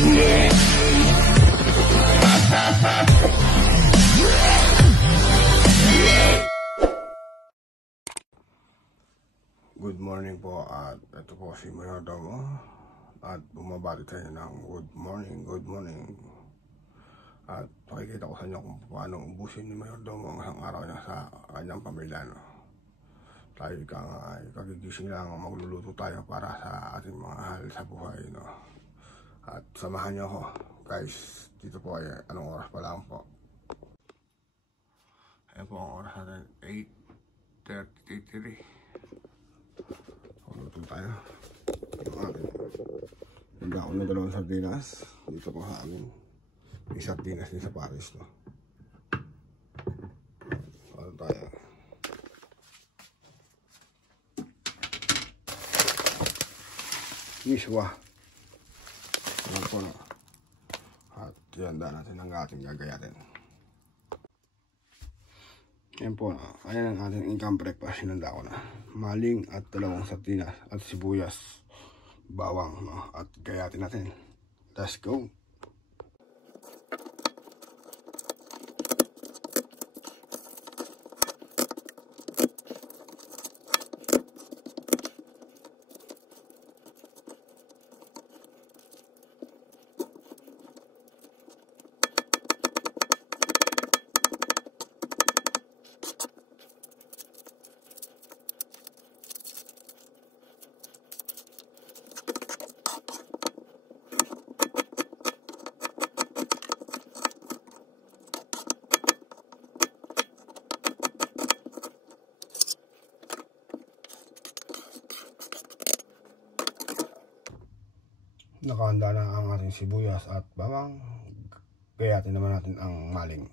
Good morning po, at ito po si Mayordomo at bumabati tayo ng good morning. At pakikita ko sa inyo kung paano ubusin ni Mayordomo ang isang araw niya sa kanyang pamilya, no? Tayo ay kagigising lang, magluluto tayo para sa ating mga hal sa buhay, no? At samahan niyo ako guys, dito po ay anong oras pa lang po. Ayan po ang oras natin, 8:33. Luto tayo yung ating nagdakon ng dalawang sardinas dito po sa amin. May sardinas din sa Paris, no? Ano tayo, miswa ano po, no? At ihanda natin ang ating gagayatin. Yan po, ayan ang ating income breakfast. Sinanda ko na maling at dalawang sardinas at sibuyas, bawang, no? At gayatin natin. Let's go. Nakahanda na ang ating sibuyas at bawang. Gayatin naman natin ang maling.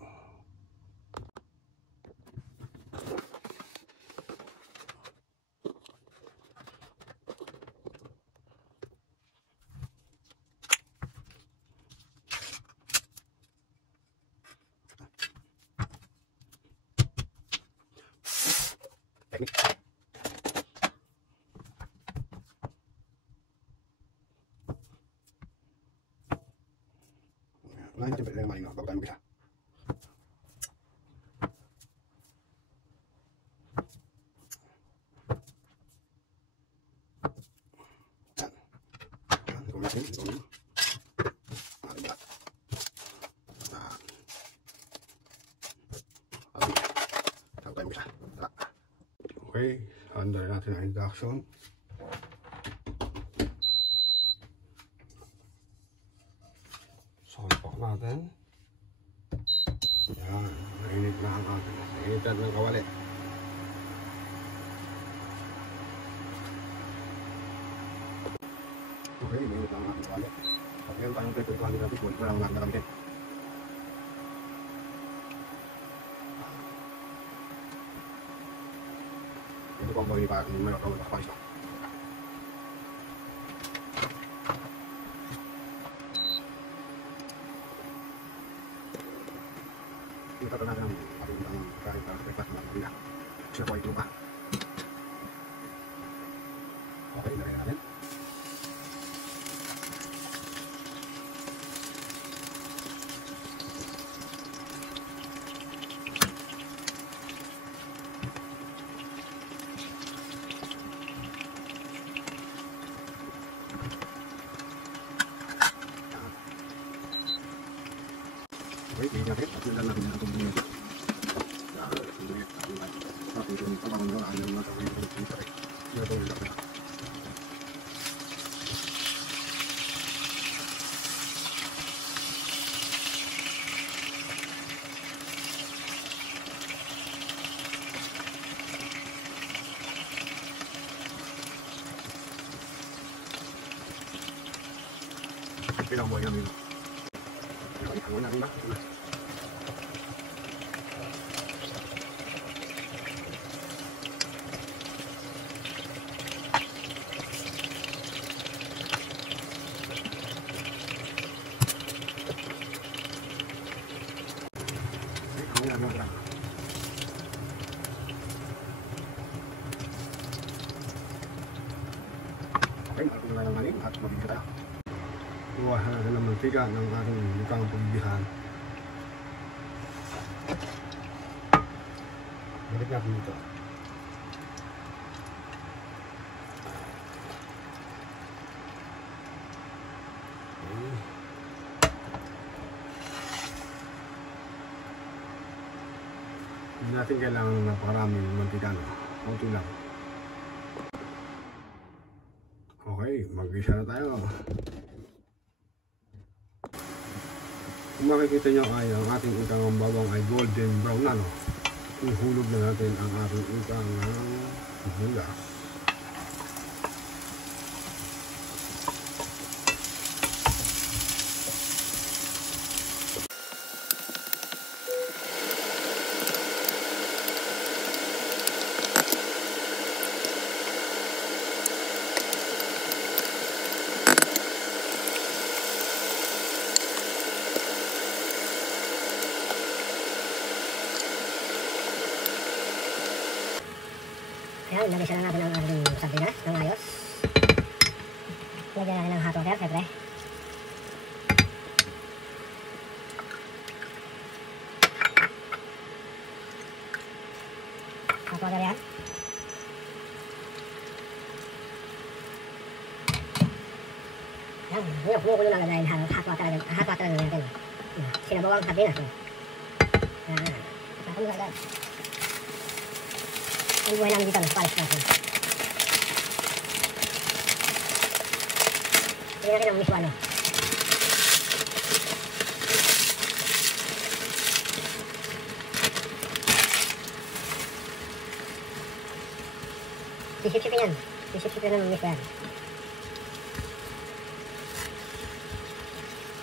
Unahin natin pwede ng maling, no? Bago tayo mag-isa. Yan. Ito natin. Ito natin. Bago tayo mag-isa. Okay. Handa natin ang induction. Sokok natin. Yan, mainit na ang ating initan ng kawali. Okay, mainit na ang ating kawali. At ngayon tayong pwede natin kung wala lang natin. Ito po ang bagay pa yung mayroon kawali sa Paris, no? Kita natin ang ating kahit na breakfast ng mga siya po ay tupa. Okay, ilagay natin. Okay, bigyan natin. At yun lang natin ang tumbong nito. Tapos yung pabawang doon, ayaw na gawin yung dito eh. Yung gawin lang na. Pinang mo yan yun. Ang una rin ba? Okay, ako na lang maling at mabigyan tayo. Kuha na ng mantika ng ating lukang pagbibihan. Balik natin dito. Hindi natin kailangan napakaraming mantika, no? Kunti lang. Okay, mag-isa na tayo. Kung makikita nyo ay ang ating utang ng bawang ay golden brown na, no? Ihulog na natin ang ating utang ng sibuyas. Ayan, ilagay siya na natin ang ating sardinas ng ayos. Ilagay natin ang hot water, siyempre. Hot water yan. Ayan, kumukulo lang dahil hot water lang natin. Sinabawang sardinas. Ayan, tapos mo agad. Ang buhay namin dito, nagpalis natin. Tingnan natin ang miswa, no? Sisip-sipin yan. Sisip-sipin ng miswa yan.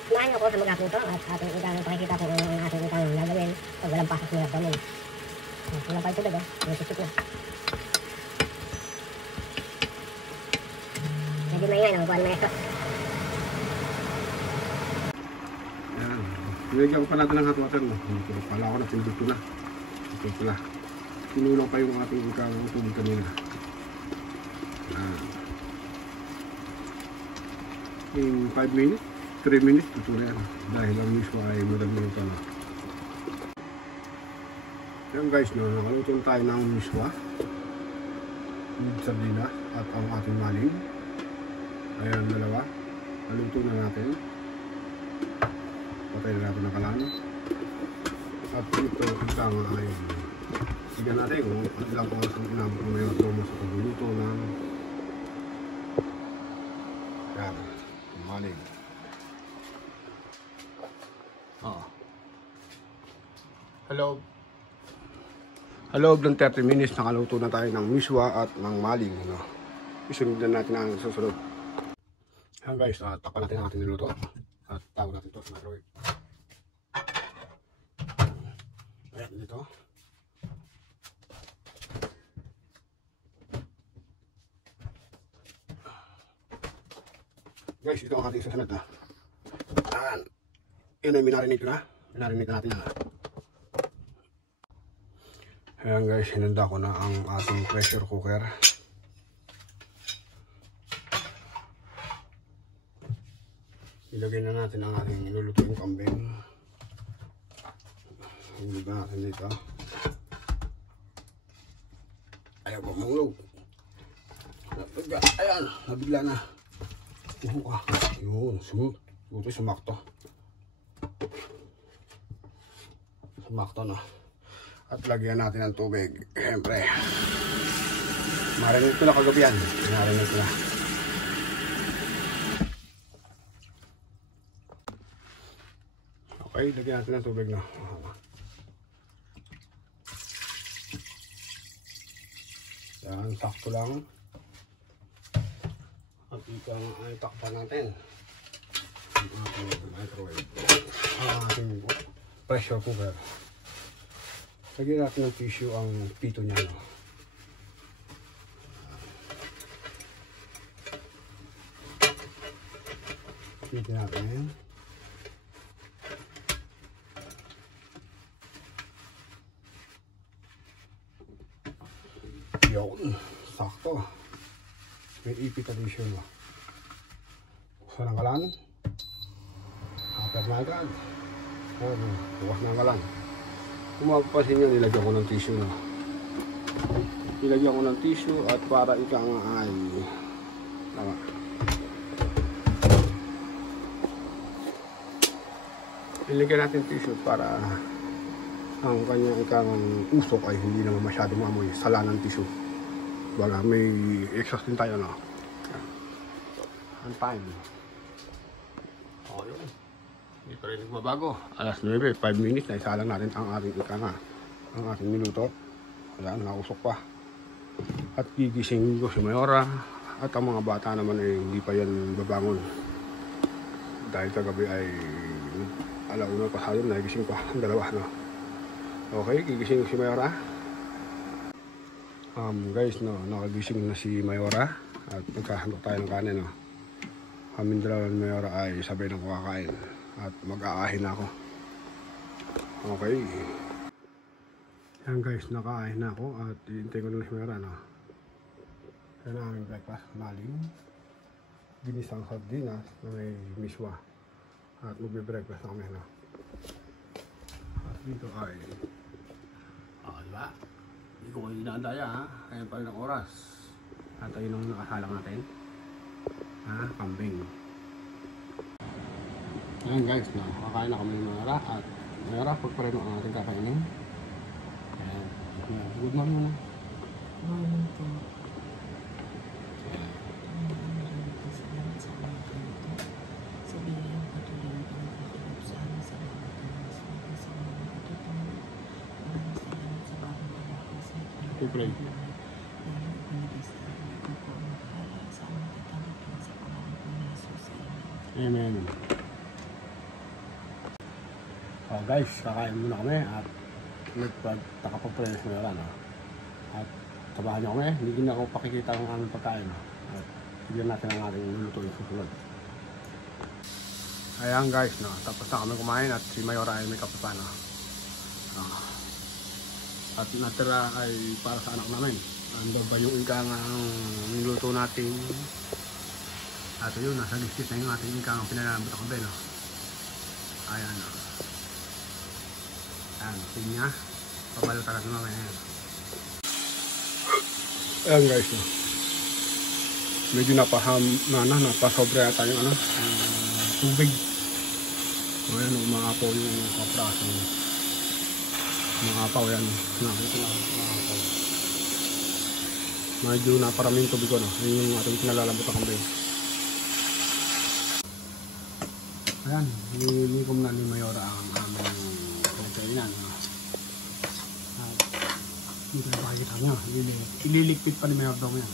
Samahan niyo ako sa mag-upload to at ating utang pakikita kung ano ang ating utang gagawin pag walang pasok na gagawin. Wala pa ito daga, nasisip na. Medyo maingay na, magbuwan may ekos. Ayan, nilagyan ko pa natin ng hot water, no? Pala ako na, pinudot ko na. Ito pala. Pinulang pa yung ating utang ng tubig kanina. Ayan. In 5 minutes, 3 minutes, ito na yan. Dahil ang mismo ay madagdag pa na. Ayan guys, no, nakaluto tayo ng miswa with sardina at ang ating maling. Ayan, dalawa. Naluto na natin. Patay na natin ang kalan. At ito, isang ay sigan natin kung ilang oras ang inabot na ngayon ito sa pagluluto ng ayan, maling. Loob ng 30 minutes, nakaluto na tayo ng miswa at ng maling, no? Isunod na natin ang susunod. Ayan guys, takpan natin ang ating niluto. At tawag natin ito sa microwave. Ayan dito. Guys, ito ang ating susunod na. Ayan. Yun ay minarinate ko na. Minarinate natin na. Ayan guys, hinanda ko na ang ating pressure cooker. Ilagay na natin ang ating nilulutuing kambing. Ilagay natin dito. Ayaw ko manglog. Ayan, nabigla na. Yun, smooth. Buti sumakto. Sumakto na. At lagyan natin ng tubig. Siyempre. Marinig ko na kagabi yan. Marinig ko na. Okay, lagyan natin ng tubig na. Yan, sakto lang. At ito ay takpan natin. Ang ating microwave. Ang ating pressure cooker. Lagyan natin ng tissue ang pito niya. No? Pito natin. Yun. Sakto. May ipit na tissue. No? Buksan ang kalan. my God. Bukas na ka lang. Kung mapapansin nyo, nilagyan ko ng tissue na. Nilagyan ko ng tissue at para ika nga ay tama. Nilagyan natin tissue para ang kanyang ikang usok ay hindi naman masyadong mamoy sala ng tissue. Baga may exhaust din tayo, no? Ang time. O yun. Hindi pa rin nagbabago. Alas 9, 5 minutes na isalang natin ang ating ikanga. Ang ating minuto. Ayan, nausok pa. At gigising ko si Mayora. At ang mga bata naman ay hindi pa yan babangon. Dahil kagabi ay alauna pa sa yun, nagising pa ang dalawa, no? Okay, gigising ko si Mayora. Guys, no, nakagising na si Mayora. At nagkahandok tayo ng kanin, no? Kami dalawa ni Mayora ay sabay ng kakain. At mag-aahin ako. Okay. Yan guys, nakain na ako at iintay ko na si Mayora, no? Yan ang aming breakfast. Maling ginisang sardinas na may miswa. At magbe-breakfast na kami, no? At dito ay diba? Hindi ko kayo dinadaya, ha? Kaya pa rin ang oras. At ayun ang nakasalang natin. Kambing. Ayan guys, kakain na kami ng Mayora. At Mayora, pagparin ang ating kakainin. Ayan. Good morning muna. Morning po. Salamat sa mga kanto. Sa biyayang patuloy na pinagkakilap sa amin sa mga kanto. Sa mga katutungan. Maraming salamat sa bagong palakas at pray. Dahil pinagis na rin po po magpala sa aming tatanggapin sa pangalan po ni Jesus. Amen. Guys, kakain muna kami at nagpagtakapagpala sa Mayora, no? At tabahan nyo kami, hindi na ako pakikita ng aming pagkain, no? At bigyan natin ang ating luluto yung susunod. Ayan guys, no? Tapos na kami kumain at si Mayora ay may kapusa, no? At natira ay para sa anak namin. Ando ba yung ikang niluto natin? At yun, nasa listis na yung ating ikang pinalambot ang kabel, no? Ayan, no? Ayan, pinya. Pabalutaran naman mamaya. Ayan guys, no? Medyo napasobra yata yung tubig. So ayan, umaapaw yung kapraso. Umaapaw yan. Nakita na umaapaw. Medyo naparaming tubig ko, no? Yun yung ating pinalalambot ang kabel. Ayan, nilikom na ni Mayora ang aming kainan. Dito na pakikita niya, ililigpit pa ni Mayora daw yan.